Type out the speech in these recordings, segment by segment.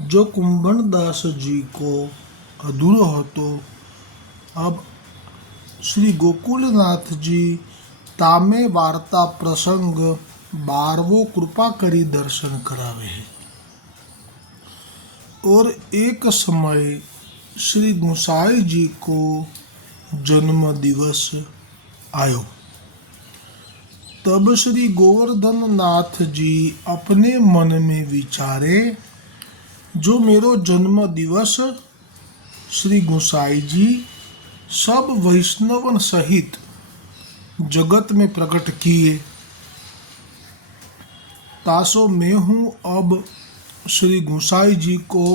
जो कुंभन दास जी को अधूरो હતો अब श्री गोकुलनाथ जी तामे वार्ता प्रसंग बारवो कृपा करी दर्शन करावे है और एक समय श्री गुसाई जी को जन्म दिवस आयो तब श्री गोवर्धन नाथ जी अपने मन में विचारे जो मेरो जन्म दिवस श्री गोसाई जी सब वैष्णवन सहित जगत में प्रकट किए तासो मैं हूँ अब श्री गोसाई जी को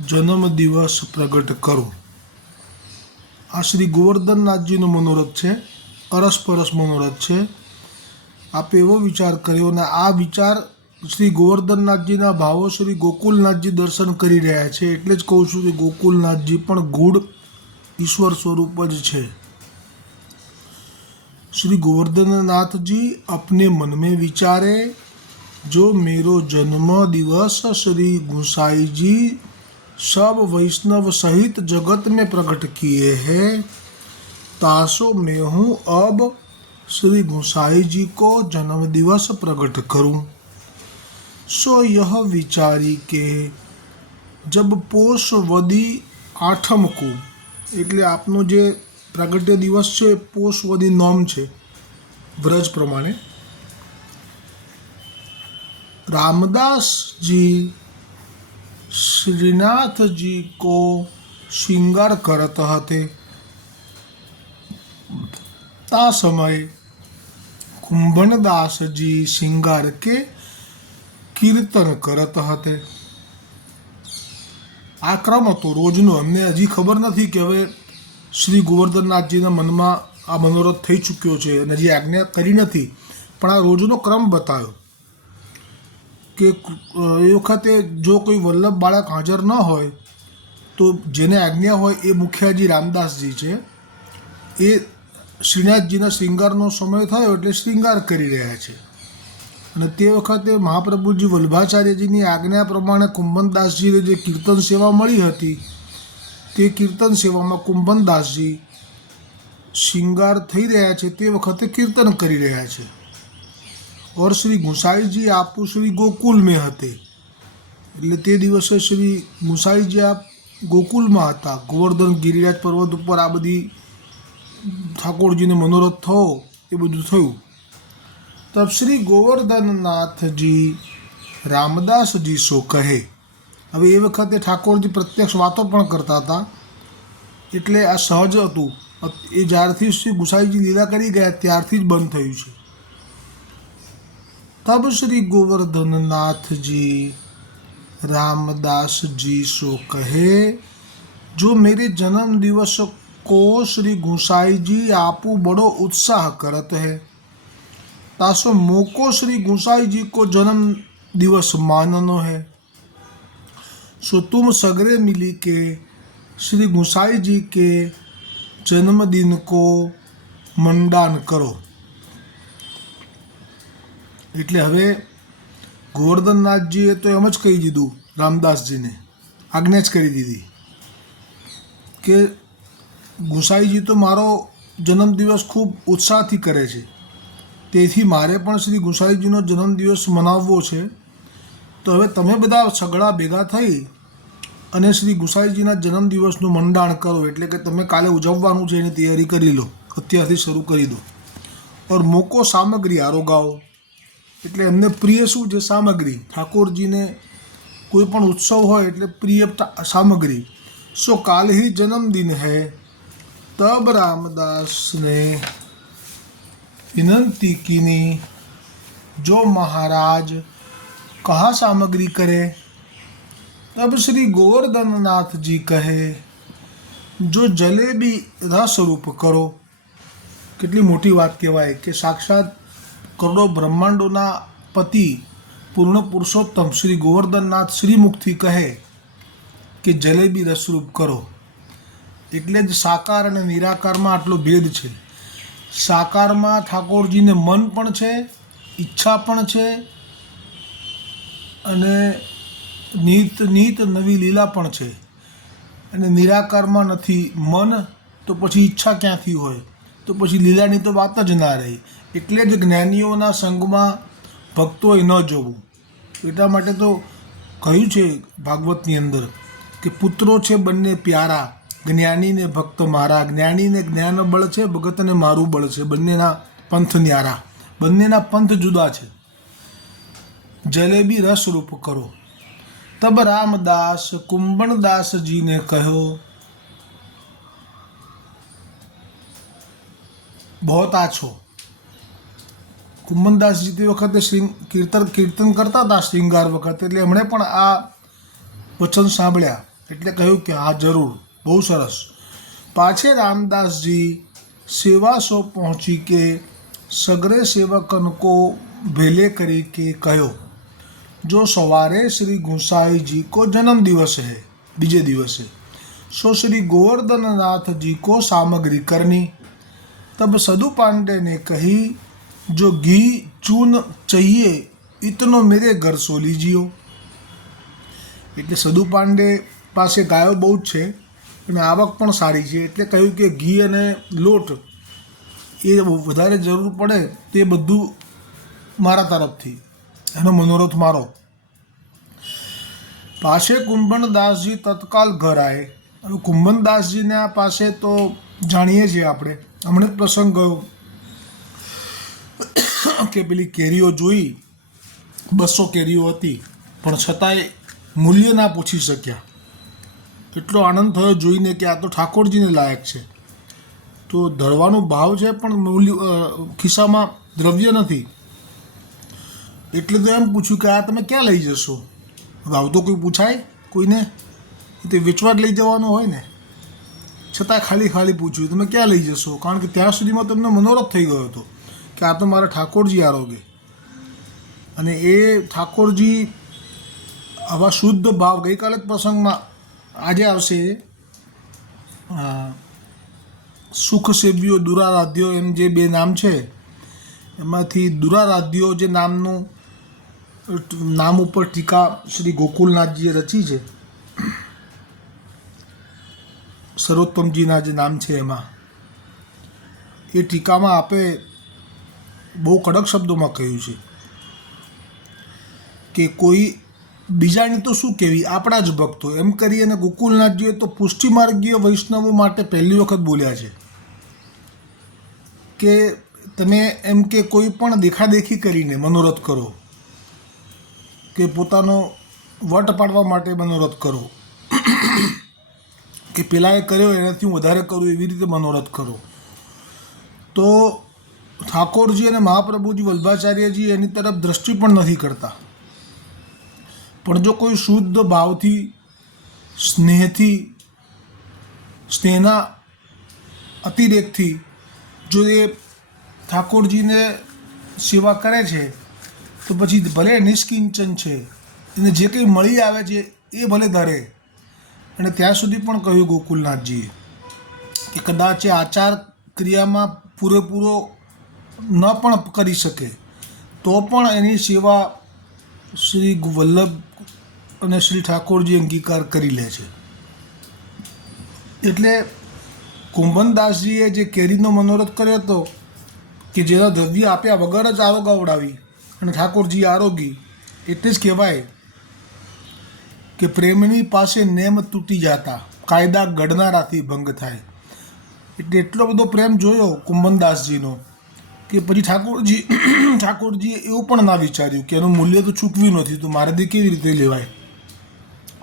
જન્મ દિવસ પ્રગટ કરું આ શ્રી ગોવર્ધનનાથજીનો મનોરથ છે અરસપરસ મનોરથ છે આપે એવો વિચાર કર્યો અને આ વિચાર શ્રી ગોવર્ધનનાથજીના ભાવો શ્રી ગોકુલનાથજી દર્શન કરી રહ્યા છે એટલે જ કહું છું કે ગોકુલનાથજી પણ ગૂઢ ઈશ્વર સ્વરૂપ જ છે श्री गोवर्धननाथ जी अपने मन में विचारे जो मेरो जन्म दिवस श्री गुसाई जी सब वैष्णव सहित जगत में प्रकट किए हैं तासो मैं हूँ अब श्री गुसाई जी को जन्म दिवस प्रकट करूं सो यह विचारी के जब પોષ વદી આઠમકુ એટલે આપનો જે પ્રાગટ્ય દિવસ છે એ પોષ વદી નોમ છે વ્રજ પ્રમાણે रामदास जी શ્રીનાથજી કો શિંગાર કરત હતે તા સમયે કુંભનદાસજી શિંગાર કે કીર્તન કરત હતે. આ ક્રમ હતો રોજનો. અમને હજી ખબર નથી કે હવે શ્રી ગોવર્ધનનાથજીના મનમાં આ મનોરથ થઈ ચૂક્યો છે અને હજી આજ્ઞા કરી નથી. પણ આ રોજનો ક્રમ બતાવ્યો કે એ વખતે જો કોઈ વલ્લભ બાળક હાજર ન હોય, તો જેને આજ્ઞા હોય એ મુખિયાજી રામદાસજી છે. એ શ્રીનાથજીના શ્રીંગારનો સમય થયો એટલે શ્રીંગાર કરી રહ્યા છે. અને તે વખતે મહાપ્રભુજી વલ્ભાચાર્યજીની આજ્ઞા પ્રમાણે કુંભનદાસજીને જે કીર્તન સેવા મળી હતી, તે કીર્તન સેવામાં કુંભનદાસજી શિંગાર થઈ રહ્યા છે, તે વખતે કીર્તન કરી રહ્યા છે. ઓર શ્રી ગુસાઈજી આપુ શ્રી ગોકુલ મેં હતે. એટલે તે દિવસે શ્રી ગુસાઈજી આપ ગોકુલમાં હતા. ગોવર્ધન ગિરિરાજ પર્વત ઉપર આ બધી ઠાકોરજીને મનોરથ થયો એ બધું થયું. તબ શ્રી ગોવર્ધનનાથજી રામદાસજી સો કહે હવે એ વખતે ઠાકોરજી પ્રત્યક્ષ વાતો પણ કરતા હતા એટલે આ સહજ હતું એ જ્યારથી શ્રી ગુસાઈજી લીલા કરી ગયા ત્યારથી જ બંધ થયું છે તબ શ્રી ગોવર્ધનનાથજી રામદાસજી સો કહે જો મેરે જન્મ દિવસ કો શ્રી ગુસાઈજી આપુ બડો ઉત્સાહ કરત હૈ तासो मोको श्री गुसाई जी को जन्म दिवस माननो है सो तुम सगरे मिली के श्री गुसाई जी के जन्मदिन को मंडान करो એટલે હવે ગોવર્ધનનાથજીએ તો એમ જ કહી દીધું રામદાસજીને આજ્ઞા જ કરી દીધી કે ગુસાઈજી તો મારો જન્મદિવસ ખૂબ ઉત્સાહથી કરે છે તેથી મારે પણ શ્રી ગુસાઈજીનો જન્મદિવસ મનાવવો છે. તો હવે તમે બધા સગળા ભેગા થઈ અને શ્રી ગુસાઈજીના જન્મદિવસનું મંડાણ કરો, એટલે કે તમે કાલે ઉજવવાનું છે એની તૈયારી કરી લો. અત્યારથી શરૂ કરી દો. ઓર મોકો સામગ્રી આરોગાઓ. એટલે એમને પ્રિય શું છે? સામગ્રી. ઠાકોરજીને કોઈ પણ ઉત્સવ હોય એટલે પ્રિય સામગ્રી. સો કાલ જન્મદિન હૈ. તબ રામદાસને ने विनंती कीनी जो महाराज कहाँ सामग्री करे तब श्री गोवर्धन नाथ जी કહે જો જલેબી રસરૂપ કરો કેટલી મોટી વાત કહેવાય કે સાક્ષાત કરોડો બ્રહ્માંડોના પતિ પૂર્ણ પુરુષોત્તમ શ્રી ગોવર્ધનનાથ શ્રીમુખથી કહે કે જલેબી રસરૂપ કરો એટલે જ સાકાર અને નિરાકારમાં આટલો ભેદ છે સાકારમાં ઠાકોરજીને મન પણ છે, ઈચ્છા પણ છે અને નીત નીત નવી લીલા પણ છે. અને નિરાકારમાં નથી મન, તો પછી ઈચ્છા ક્યાંથી હોય? તો પછી લીલાની તો વાત જ ના રહી. એટલે જ જ્ઞાનીઓના સંગમાં ભક્તોએ ન જવું. એટલા માટે તો કહ્યું છે ભાગવતની અંદર કે પુત્રો છે બંને પ્યારા. જ્ઞાનીને ભક્ત મારા, જ્ઞાનીને જ્ઞાન બળ છે ભગતને મારું બળ છે. બંનેના પંથ ન્યારા. બંનેના પંથ જુદા છે. જલેબી રસરૂપ કરો. તબ રામદાસ કુંભણદાસજીને કહ્યો, બહોત આછો કુંભનદાસજી તે વખતે કીર્તન કીર્તન કરતા હતા શ્રીંગાર વખતે. એટલે એમણે પણ આ વચન સાંભળ્યા. એટલે કહ્યું કે, હા, જરૂર. બહુ સરસ. પાછે રામદાસજી સેવા સો પહોંચી કે સગરે સેવકનકો ભેલે કરી કે કહ્યો. જો સવારે શ્રી ગુસાઈજી કો જન્મ દિવસ है બીજે દિવસે, સો શ્રી ગોવર્ધનનાથજી કો સામગ્રી કરની. તબ तब सधु पांडे ने कही जो घी चून चाहिए इतनो मेरे घर સો લીજીઓ એટલે સધુ પાંડે પાસે ગાયો બહુ જ છે. અને આવક પણ સારી છે. એટલે કહ્યું કે ઘી અને લોટ એ વધારે જરૂર પડે તે બધું મારા તરફથી. એનો મનોરથ મારો. પાસે કુંભણદાસજી તત્કાલ ઘર આવે હવે કુંભનદાસજીના પાસે તો જાણીએ છીએ આપણે. હમણાં જ પ્રસંગ ગયો કે પેલી કેરીઓ જોઈ. બસો કેરીઓ હતી. પણ છતાંય મૂલ્ય ના પૂછી શક્યા. એટલો આનંદ થયો જોઈને કે આ તો ઠાકોરજીને લાયક છે. તો ધરવાનો ભાવ છે પણ મૂલ્ય ખિસ્સામાં દ્રવ્ય નથી. એટલે તો એમ પૂછ્યું કે આ તમે ક્યાં લઈ જશો? ભાવ તો કોઈ પૂછાય કોઈને? તો વેચવા જ લઈ જવાનું હોય ને. છતાં ખાલી ખાલી પૂછ્યું, તમે ક્યાં લઈ જશો? કારણ કે ત્યાં સુધીમાં તમને મનોરથ થઈ ગયો હતો કે આ તો મારા ઠાકોરજી આરોગ્ય અને એ ઠાકોરજી આવા શુદ્ધ ભાવ ગઈકાલે જ પ્રસંગમાં આજે આવશે સુખ સેવ્યો દુરારાધ્યો એમ જે બે નામ છે, એમાંથી દુરારાધ્યો જે નામનું, નામ ઉપર ટીકા શ્રી ગોકુલનાથજીએ રચી છે. સર્વોત્તમજીના જે નામ છે એમાં. એ ટીકામાં આપે બહુ કડક શબ્દોમાં કહ્યું છે કે કોઈ બીજાની તો શું કહેવી આપણા જ ભક્તો. એમ કરી અને ગોકુલનાથજીએ તો પુષ્ટિમાર્ગીય વૈષ્ણવો માટે પહેલી વખત બોલ્યા છે કે તમે એમ કે કોઈ પણ દેખાદેખી કરીને મનોરથ કરો, કે પોતાનો વટ પાડવા માટે મનોરથ કરો, કે પેલાએ કર્યો એનાથી હું વધારે કરું એવી રીતે મનોરથ કરો. તો ઠાકોરજી અને મહાપ્રભુજી વલ્ભાચાર્યજી એની તરફ દ્રષ્ટિ પણ નથી કરતા. પણ જો કોઈ શુદ્ધ ભાવથી, સ્નેહથી, સ્નેહના અતિરેકથી જો એ ઠાકોરજીને સેવા કરે છે, તો પછી ભલે નિષ્કિંચન છે, એને જે કંઈ મળી આવે છે, એ ભલે ધરે. અને ત્યાં સુધી પણ કહ્યું ગોકુલનાથજીએ કે કદાચ એ આચાર ક્રિયામાં પૂરેપૂરો ન પણ કરી શકે, તો પણ એની સેવા શ્રી વલ્લભ અને શ્રી ઠાકોરજી અંગીકાર કરી લે છે. એટલે કુંભનદાસજીએ જે કેરીનો મનોરથ કર્યો હતો કે જેના દ્રવ્ય આપ્યા વગર જ આરોગાવડાવી અને ઠાકોરજી આરોગી, એટલે જ કહેવાય કે પ્રેમની પાસે નેમ તૂટી જતા, કાયદા ઘડનારાથી ભંગ થાય. એટલે એટલો બધો પ્રેમ જોયો કુંભનદાસજીનો કે પછી ઠાકોરજી, ઠાકોરજીએ એવું પણ ના વિચાર્યું કે એનું મૂલ્ય તો ચૂકવ્યું નથી, તો મારાથી કેવી રીતે લેવાય?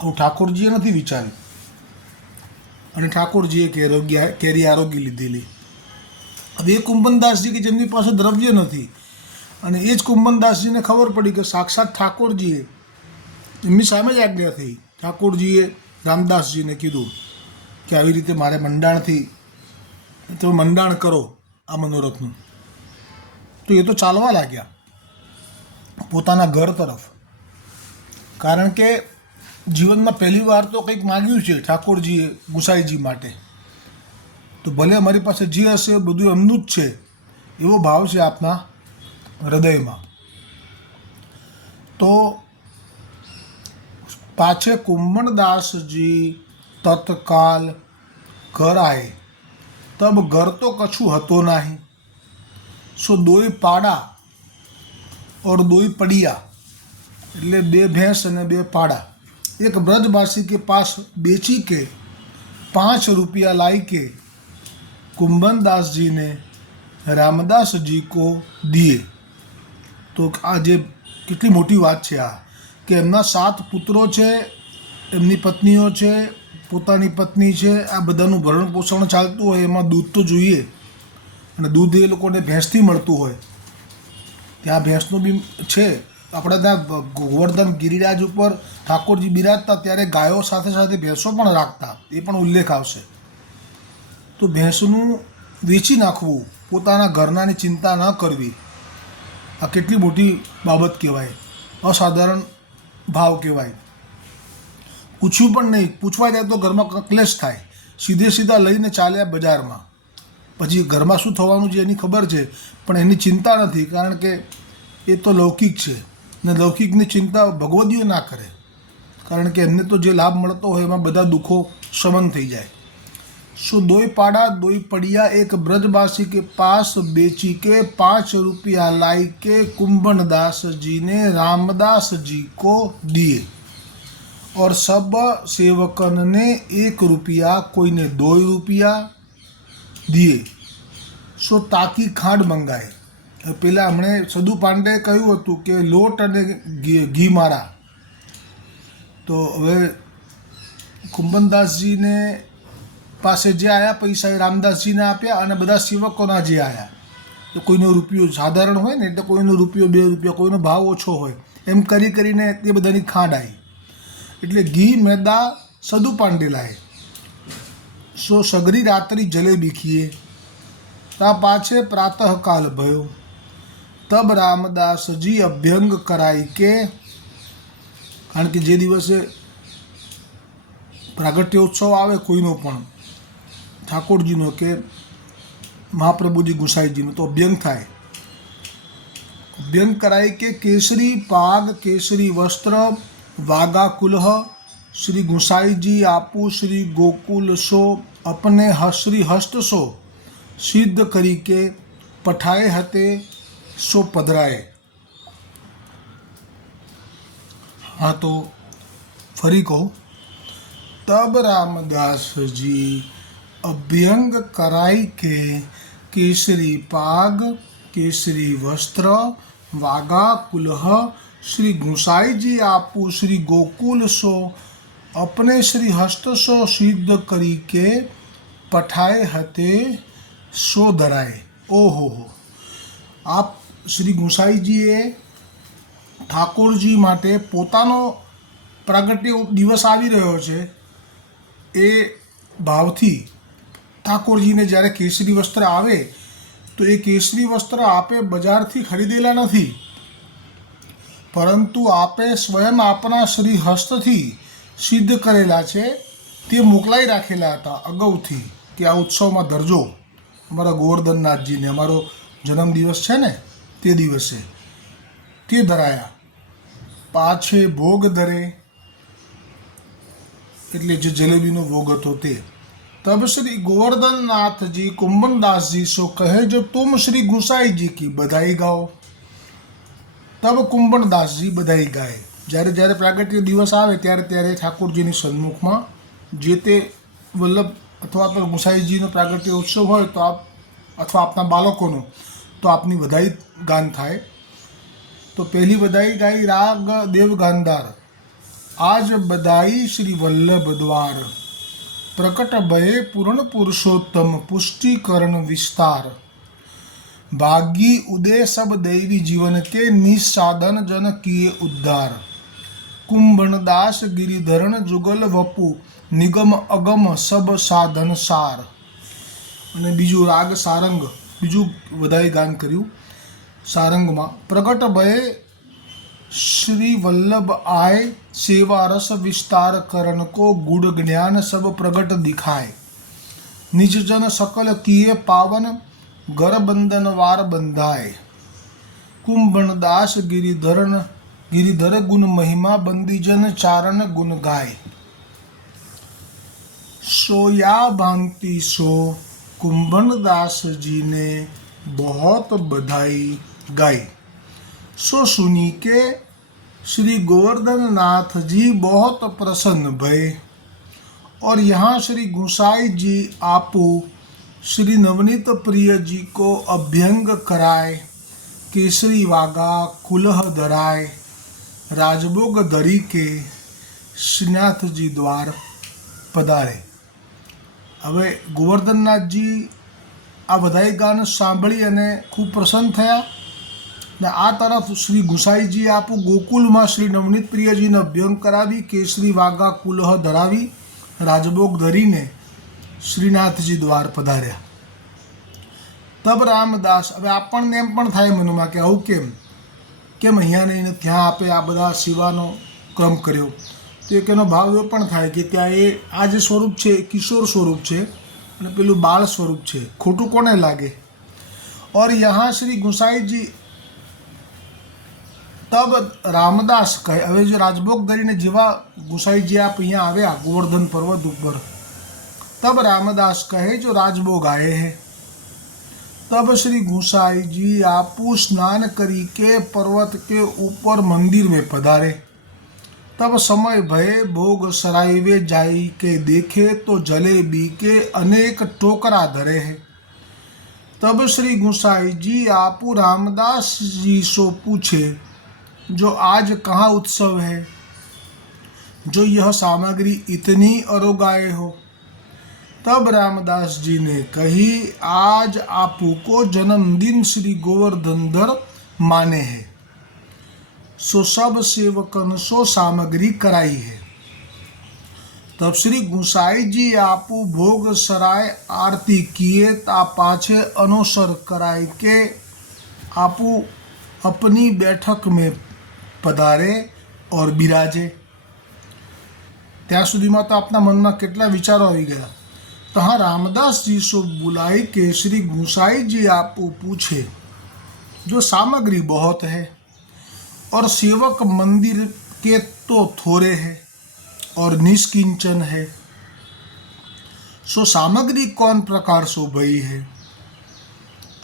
આવું ઠાકોરજીએ નથી વિચાર્યું. અને ઠાકોરજીએ કેરોગ્ય કેરી આરોગી લીધેલી. હવે એ કુંભનદાસજી કે જેમની પાસે દ્રવ્ય નથી, અને એ જ કુંભનદાસજીને ખબર પડી કે સાક્ષાત ઠાકોરજીએ, એમની સામે જ આજ્ઞા થઈ. ઠાકોરજીએ રામદાસજીને કીધું કે આવી રીતે મારે મંડાણથી, તમે મંડાણ કરો આ મનોરથનું. તો એ તો ચાલવા લાગ્યા પોતાના ઘર તરફ. કારણ કે જીવનમાં પહેલી વાર તો કંઈક માગ્યું છે ઠાકોરજીએ ગુસાઈજી માટે. તો ભલે અમારી પાસે જે હશે, બધું એમનું જ છે, એવો ભાવ છે આપના હૃદયમાં. તો પાછે કુંભણદાસજી તત્કાલ ઘર આવે તબ ઘર તો કછું હતો નહીં. સો દોય પાડા ઓર દોય પડિયા. એટલે બે ભેંસ અને બે પાડા. એક ब्रजवासी के पास बेची के पाँच रुपया लाई के कुंभन दास जी ने रामदास જી को दिए તો આ જે કેટલી મોટી વાત છે આ કે એમના સાત પુત્રો છે એમની પત્નીઓ છે પોતાની પત્ની છે આ બધાનું ભરણ પોષણ ચાલતું હોય એમાં દૂધ તો જોઈએ અને દૂધ એ લોકોને ભેંસથી મળતું હોય ત્યાં ભેંસનું બી છે આપણે ત્યાં ગોવર્ધન ગિરિરાજ ઉપર ઠાકોરજી બિરાજતા ત્યારે ગાયો સાથે સાથે ભેંસો પણ રાખતા. એ પણ ઉલ્લેખ આવશે. તો ભેંસનું વેચી નાખવું, પોતાના ઘરનાની ચિંતા ન કરવી, આ કેટલી મોટી બાબત કહેવાય. અસાધારણ ભાવ કહેવાય. પૂછ્યું પણ નહીં. પૂછવા જાય તો ઘરમાં ક્લેશ થાય. સીધે સીધા લઈને ચાલ્યા બજારમાં. પછી ઘરમાં શું થવાનું છે એની ખબર છે, પણ એની ચિંતા નથી કારણ કે એ તો લૌકિક છે. ને લૌકિકની ચિંતા ભગવદીઓ ના કરે કારણ કે એમને તો જે લાભ મળતો હોય એમાં બધા દુઃખો શમન થઈ જાય सो दोई पाड़ा दोई पड़िया एक ब्रजवासी के पास बेची के पाँच रुपया लाई के कुंभन दास जी ने रामदास जी को दिए और सब सेवकन ने एक रुपया कोई ने दो रुपया दिए સો તાકી ખાંડ મંગાય પેલા હમણે સદુ પાંડે કહ્યું હતું કે લોટ અને ઘી મારા તો હવે કુંભનદાસજીને પાસે જે આવ્યા પૈસા એ રામદાસજીને આપ્યા અને બધા સેવકોના જે આવ્યા તો કોઈનો રૂપિયો સાધારણ હોય ને એટલે કોઈનો રૂપિયો બે રૂપિયા, કોઈનો ભાવ ઓછો હોય. એમ કરી કરીને તે બધાની ખાંડ આવી એટલે ઘી, મેદા સદુ પાંડે લાય. સો સગરી રાત્રિ જલેબી ખીએ. તા પાછે પ્રાતઃકાલ ભયો. તબ રામદાસજી અભ્યંગ કરાય કે, કારણ કે જે દિવસે પ્રાગટ્યોત્સવ આવે કોઈનો પણ, ઠાકોરજીનો કે મહાપ્રભુજી ગુસાઈજીનો, તો અભ્યંગ થાય. અભ્યંગ કરાય કે કેસરી પાગ, કેસરી વસ્ત્ર, વાગા કુલહ, શ્રી ગુસાઈજી આપુ, શ્રી ગોકુલ સો, અપને હશ્રી હસ્ત સો, સિદ્ધ કરી કે પઠાય હતે સુપદ્રાએ હા તો ફરી કહું. તબ રામદાસજી અભ્યંગ કરાય કે કેસરી પાગ, કેસરી વસ્ત્ર વાઘા કુલહ, શ્રી ગુસાઈજી આપું, શ્રી ગોકુલ સો. અપને શ્રી હસ્તસો સિદ્ધ કરી કે પઠાય હતે સો ધરાય ઓહો આપ શ્રી ગુસાઈજીએ ઠાકોરજી માટે પોતાનો પ્રાગટ્ય દિવસ આવી રહ્યો છે, એ ભાવથી ઠાકોરજીને જ્યારે કેસરી વસ્ત્ર આવે, તો એ કેસરી વસ્ત્ર આપે બજારથી ખરીદેલા નથી. પરંતુ આપે સ્વયં આપણા શ્રી હસ્તથી સિદ્ધ કરેલા છે, તે મોકલાઈ રાખેલા હતા અગાઉથી, કે આ ઉત્સવમાં ધરજો. અમારા ગોવર્ધનનાથજીને, અમારો જન્મદિવસ છે ને? તે દિવસે તે ધરાયા. પાછે ભોગ ધરે. એટલે જે જલેબીનો ભોગ હતો તે. તબ શ્રી ગોવર્ધનનાથજી, કુંભનદાસજી, સો કહે જો તુમ શ્રી ગુસાઈજી કી બધાઈ ગાઓ. તબ કુંભનદાસજી બધાઈ ગાય. જ્યારે જ્યારે પ્રાગટ્ય દિવસ આવે ત્યારે ત્યારે ઠાકોરજીની સન્મુખમાં જે તે વલ્લભ અથવા તો ગુસાઈજીનો પ્રાગટ્ય ઉત્સવ હોય તો આપ અથવા આપના બાળકોનો તો આપની વધાઈ ગાન થાય. તો પહેલી વધાઈ ગાઈ રાગ દેવ ગાંધાર. આજ બધાઈ શ્રી વલ્લભ દ્વાર. પ્રકટ ભયે પૂર્ણ પુરુષોત્તમ પુષ્ટિકરણ વિસ્તાર. ભાગી ઉદે સબ દૈવી જીવન કે નિસાધન જન કિયે ઉદ્ધાર. કુંભણ દાસ ગિરિધરણ જુગલ વપુ, નિગમ અગમ સબ સાધન સાર. અને બીજું રાગ સારંગ. બીજું વધારે ગાન કર્યું, સારંગમાં. પ્રગટ ભય શ્રી વલ્લભ આય સેવા રસ વિસ્તાર કરણ કો ગુડ જ્ઞાન સબ પ્રગટ દિખાય. નિજજન સકલ કિએ પાવન ગર બંધન વાર બંધાય. કુંભણ દાસ ગિરિધરણ ગિરિધર ગુણ મહિમા બંદીજન ચારણ ગુણ ગાય. સોયા ભાંતિ સો कुंभन दास जी ने बहुत बधाई गाई। सो सुनी के श्री गोवर्धन नाथ जी बहुत प्रसन्न भय और यहाँ श्री गुसाई जी आपू श्री नवनीत प्रिय जी को अभ्यंग कराए केसरी वागा कुलह धराए राजभोग धरी के श्रीनाथ जी द्वार पधारे। હવે ગોવર્ધનનાથજી આ બધાય ગાન સાંભળી અને ખૂબ પ્રસન્ન થયા. ને આ તરફ શ્રી ગુસાઈજી આપું ગોકુલમાં શ્રી નવનીત પ્રિયજીને અભ્યંગ કરાવી, કેસરી વાઘા કુલહ ધરાવી, રાજભોગ ધરીને શ્રીનાથજી દ્વાર પધાર્યા. તબ રામદાસ, હવે આપણને એમ પણ થાય મનમાં કે આવું કેમ? કેમ અહીંયા નહીં ત્યાં આપે આ બધા સેવાનો ક્રમ કર્યો? તો એક એનો ભાવ એ પણ થાય કે ત્યાં એ આ જે સ્વરૂપ છે, એ કિશોર સ્વરૂપ છે અને પેલું બાળ સ્વરૂપ છે. ખોટું કોને લાગે? ઓર યહાં શ્રી ગુસાઈજી તબ રામદાસ કહે, હવે જે રાજભોગ કરીને જેવા ગુસાઈજી આપ અહીંયા આવ્યા, ગોવર્ધન પર્વત ઉપર, તબ રામદાસ કહે, જો રાજભોગ આયે હે, તબ શ્રી ગુસાઈજી આપું સ્નાન કરી કે પર્વત કે ઉપર મંદિર મેં પધારે. तब समय भय भोग सराइवे जाई के देखे तो जलेबी के अनेक टोकरा धरे है। तब श्री गुसाई जी आपू रामदास जी सो पूछे, जो आज कहाँ उत्सव है? जो यह सामग्री इतनी अरोगाए हो? तब रामदास जी ने कही, आज आपू को जन्मदिन श्री गोवर्धनधर माने हैं। सो सब सेवकन सो सामग्री कराई है तब श्री गुसाई जी आपू भोग सराय आरती किए ता पाछे अनुसर कराई के आपू अपनी बैठक में પધારે ઓર બિરાજે ત્યાં સુધીમાં તો આપના મનમાં કેટલા વિચારો આવી ગયા तहाँ रामदास जी सो बुलाई के श्री गुसाई जी आपको पूछे जो सामग्री बहुत है और सेवक मंदिर के तो थोड़े हैं और निष्किंचन है सो सामग्री कौन प्रकार सो भई है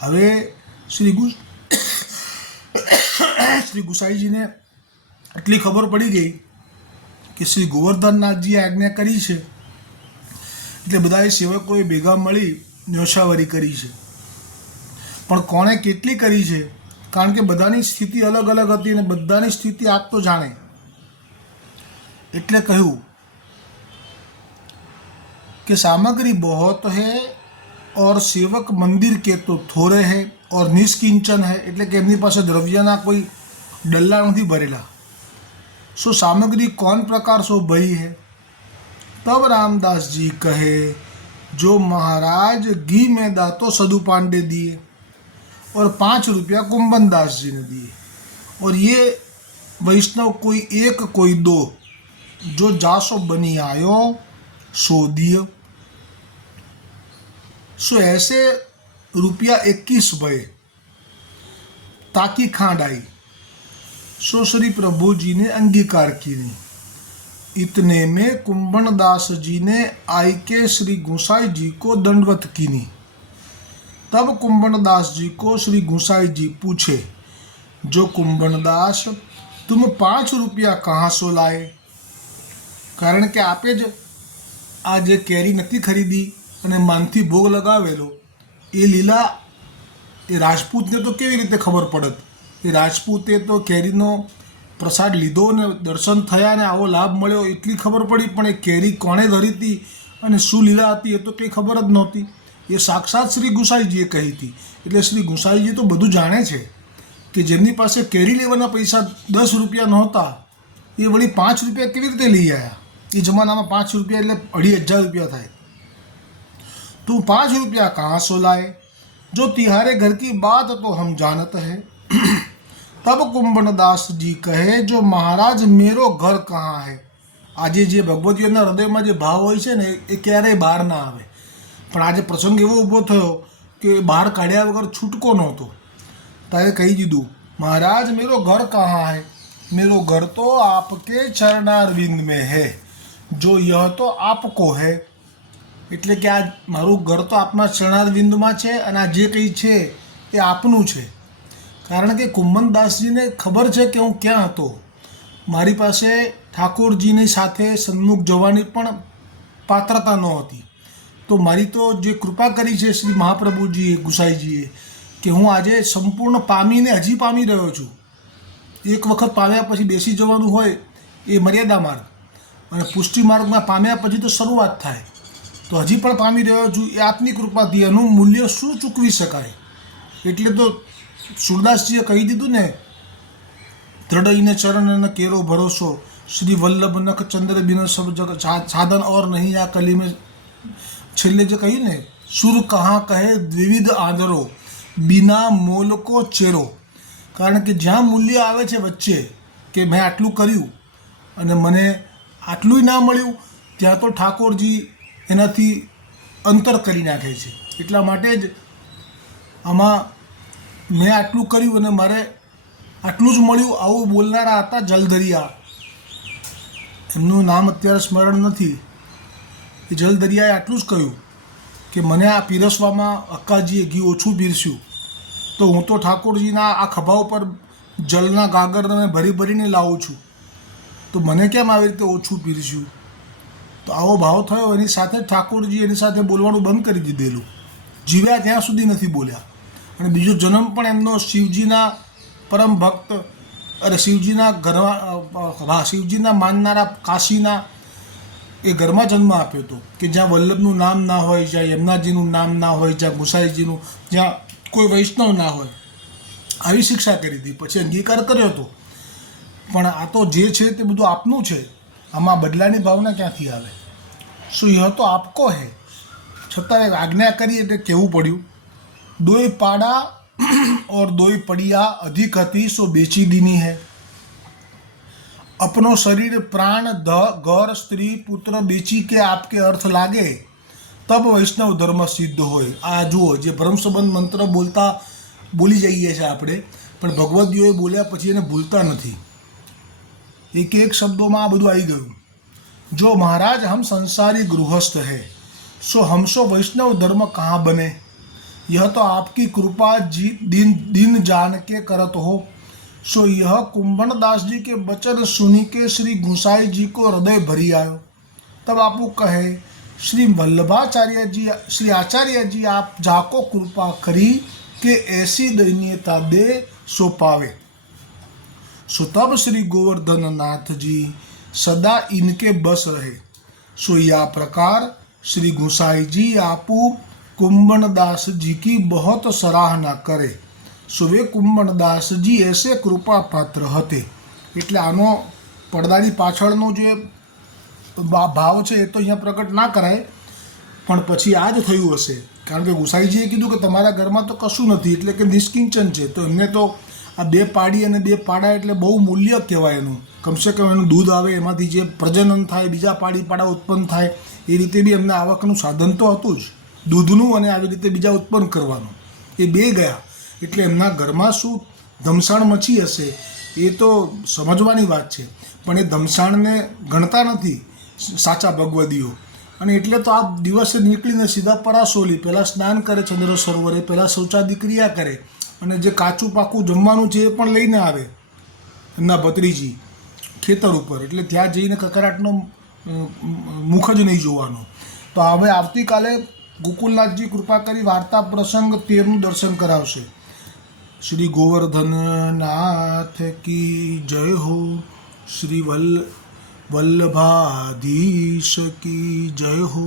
હવે શ્રી ગુ શ્રી ગુસાઈજીને એટલી ખબર પડી ગઈ કે શ્રી ગોવર્ધનનાથજીએ આજ્ઞા કરી છે એટલે બધાએ સેવકોએ ભેગા મળી ન્યોછાવરી કરી છે પણ કોણે કેટલી કરી છે કારણ કે બધાની સ્થિતિ અલગ અલગ હતી અને બધાની સ્થિતિ આપ તો જાણે એટલે કહ્યું कि सामग्री बहुत है और सेवक मंदिर के तो थोड़े है और નિષ્કિંચન है એટલે કે એમની પાસે દ્રવ્યના કોઈ ડલ્લા નથી ભરેલા સો सामग्री कौन प्रकार सो भई है तब रामदास जी कहे जो महाराज घी में दा तो सदु पांडे दिए और पाँच रुपया कुंभन दास जी ने दिए। और ये वैष्णव कोई एक, कोई दो, जो जासो बनी आयो, सो दियो। सो ऐसे रुपया इक्कीस भये ताकि खांड आई। सो श्री प्रभु जी ने अंगीकार की नहीं इतने में कुंभन दास जी ने आई के श्री गुसाई जी को दंडवत कीनी। तब कुंभन दास जी को श्री गुसाई जी पूछे जो कुंभन दास तुम पाँच रुपया कहाँ सो लाए કારણ કે આપે જ આ જે કેરી નથી ખરીદી અને માનથી ભોગ લગાવેલો એ લીલા એ રાજપૂતને તો કેવી રીતે ખબર પડત એ રાજપૂતે તો કેરીનો પ્રસાદ લીધો ને દર્શન થયા ને આવો લાભ મળ્યો એટલી ખબર પડી પણ એ કેરી કોણે ધરી હતી અને શું લીલા હતી એ તો કંઈ ખબર જ નહોતી એ સાક્ષાત શ્રી ગુસાઈજીએ કહી હતી. એટલે શ્રી ગુસાઈજી તો બધું જાણે છે કે જેમની પાસે કેરી લેવાના પૈસા દસ રૂપિયા નહોતા, એ વળી પાંચ રૂપિયા કેવી રીતે લઈ આવ્યા એ જમાનામાં પાંચ રૂપિયા એટલે અઢી હજાર રૂપિયા થાય. તું પાંચ રૂપિયા કहाँ સો લાય? જો તિહારે ઘર કી બાત તો હમ जानत હૈ. તબ કુંભનદાસ જી કહે, જો મહારાજ, મેરો ઘર કહાં હે? આજે જે ભગવતીઓના હૃદયમાં જે ભાવ હોય છે ને, એ ક્યારેય બહાર ના આવે. પણ આજે પ્રસંગ એવો ઊભો થયો કે બહાર કાઢ્યા વગર છૂટકો નહોતો. તારે કહી દીધું, મહારાજ, મેરો ઘર કહાં હૈ? મેરો ઘર તો આપકે ચરણારવિંદ મેં હૈ. જો યહ તો આપકો હૈ. એટલે કે આ મારું ઘર તો આપના શરણારવિંદમાં છે અને આ જે કંઈ છે એ આપનું છે. કારણ કે કુંભનદાસજીને ખબર છે કે હું ક્યાં હતો. મારી પાસે ઠાકોરજીની સાથે સન્મુખ જવાની પણ પાત્રતા નહોતી. તો મારી તો જે કૃપા કરી છે શ્રી મહાપ્રભુજીએ, ગુસાઈજીએ, કે હું આજે સંપૂર્ણ પામીને હજી પામી રહ્યો છું. એક વખત પામ્યા પછી બેસી જવાનું હોય એ મર્યાદા માર્ગ. અને પુષ્ટિ માર્ગમાં પામ્યા પછી તો શરૂઆત થાય. તો હજી પણ પામી રહ્યો છું. એ આપની કૃપાથી એનું મૂલ્ય શું ચૂકવી શકાય? એટલે તો સુરદાસજીએ કહી દીધું ને, દ્રઢઈને ચરણ અને કેરો ભરોસો. શ્રી વલ્લભ નખ ચંદ્ર બિન સબ જગ સાધન ઓર નહીં આ કલી મેં છેલ્લે જે કહ્યું ને, સુર કહા કહે દ્વિવિધ આદરો, બિના મોલકો ચેરો. કારણ કે જ્યાં મૂલ્ય આવે છે વચ્ચે કે મેં આટલું કર્યું અને મને આટલું ના મળ્યું, ત્યાં તો ઠાકોરજી એનાથી અંતર કરી નાખે છે. એટલા માટે જ આમાં મેં આટલું કર્યું અને મારે આટલું જ મળ્યું આવું બોલનારા હતા જલદરિયા. એમનું નામ અત્યારે સ્મરણ નથી. એ જલદરિયાએ આટલું જ કહ્યું કે મને આ પીરસવામાં અક્કાજીએ ઘી ઓછું પીરસ્યું. તો હું તો ઠાકોરજીના આ ખભા ઉપર જલના ગાગરને ભરી ભરીને લાવું છું. તો મને કેમ આવી રીતે ઓછું પીરસ્યું? તો આવો ભાવ થયો, એની સાથે જ ઠાકોરજી એની સાથે બોલવાનું બંધ કરી દીધેલું. જીવ્યા ત્યાં સુધી નથી બોલ્યા. અને બીજો જન્મ પણ એમનો શિવજીના પરમ ભક્ત, અરે શિવજીના ઘરવા શિવજીના માનનારા કાશીના એ ઘરમાં જન્મ આપ્યો હતો કે જ્યાં વલ્લભનું નામ ના હોય, જ્યાં યમુનાજીનું નામ ના હોય, જ્યાં ગુસાઈજીનું, જ્યાં કોઈ વૈષ્ણવ ના હોય. આવી શિક્ષા કરી હતી પછી અંગીકાર કર્યો હતો પણ આ તો જે છે તે બધું આપનું છે. આમાં બદલાની ભાવના ક્યાંથી આવે? શું યહ તો આપકો હે? છતાં આજ્ઞા કરી એટલે કહેવું પડ્યું, દોય પાડા ઓર દોય પડિયા અધિક હતી, સો બેચી દીની હે. अपनो शरीर प्राण ध घर स्त्री પુત્ર બેચી કે આપકે અર્થ લાગે તબ વૈષ્ણવ ધર્મ સિદ્ધ હોય આ જુઓ જે ભ્રમ સંબંધ મંત્ર બોલતા બોલી જઈએ છીએ આપણે પણ ભગવદીઓએ બોલ્યા પછી એને ભૂલતા નથી એક એક શબ્દોમાં આ બધું આવી ગયું જો મહારાજ હમ સંસારી ગૃહસ્થ है सो हमसो वैष्णव धर्म कहाँ बने यह तो आपकी कृपा जी दिन दिन जान के करत हो सो यह कुंभन दास जी के वचन सुनी के श्री गुसाई जी को हृदय भरी आयो। तब आपू कहे, श्री वल्लभाचार्य जी, श्री आचार्य जी, आप जाको कृपा करी के ऐसी दयनीयता दे, सो पावे। सो तब श्री गोवर्धन नाथ जी सदा इनके बस रहे। सो या प्रकार श्री गुसाई जी आपू कुंभन दास जी की बहुत सराहना करे। સુવે કુંભણદાસજી એસે કૃપાપાત્ર હતે. એટલે આનો પડદાની પાછળનો જે ભાવ છે એ તો અહીંયા પ્રગટ ના કરાય, પણ પછી આ જ થયું હશે. કારણ કે ગુસાઈજીએ કીધું કે તમારા ઘરમાં તો કશું નથી, એટલે કે નિષ્કિંચન છે. તો એમને તો આ બે પાડી અને બે પાડા એટલે બહુ મૂલ્ય કહેવાય એનું. કમસે કમ એનું દૂધ આવે, એમાંથી જે પ્રજનન થાય, બીજા પાડી પાડા ઉત્પન્ન થાય, એ રીતે બી એમને આવકનું સાધન તો હતું જ. દૂધનું અને આવી રીતે બીજા ઉત્પન્ન કરવાનું. એ બે ગયા. એટલે એમના ઘરમાં શું ધમસાણ મચી હશે એ તો સમજવાની વાત છે. પણ એ ધમસાણને ગણતા નથી સાચા ભગવદીઓ. અને એટલે તો આ દિવસે નીકળીને સીધા પરાસોલી પહેલાં સ્નાન કરે ચંદ્ર સરોવરે પહેલાં શૌચાદી ક્રિયા કરે અને જે કાચું પાકું જમવાનું છે એ પણ લઈને આવે એમના ભત્રીજી ખેતર ઉપર. એટલે ત્યાં જઈને કકરાટનો મુખ જ નહીં જોવાનો. તો હવે આવતીકાલે ગોકુલનાથજી કૃપા કરી વાર્તા પ્રસંગ તેરનું દર્શન કરાવશે. શ્રી ગોવર્ધનનાથ કી જય હો શ્રી વલ્લ વલ્લભાધીશ કી જય હો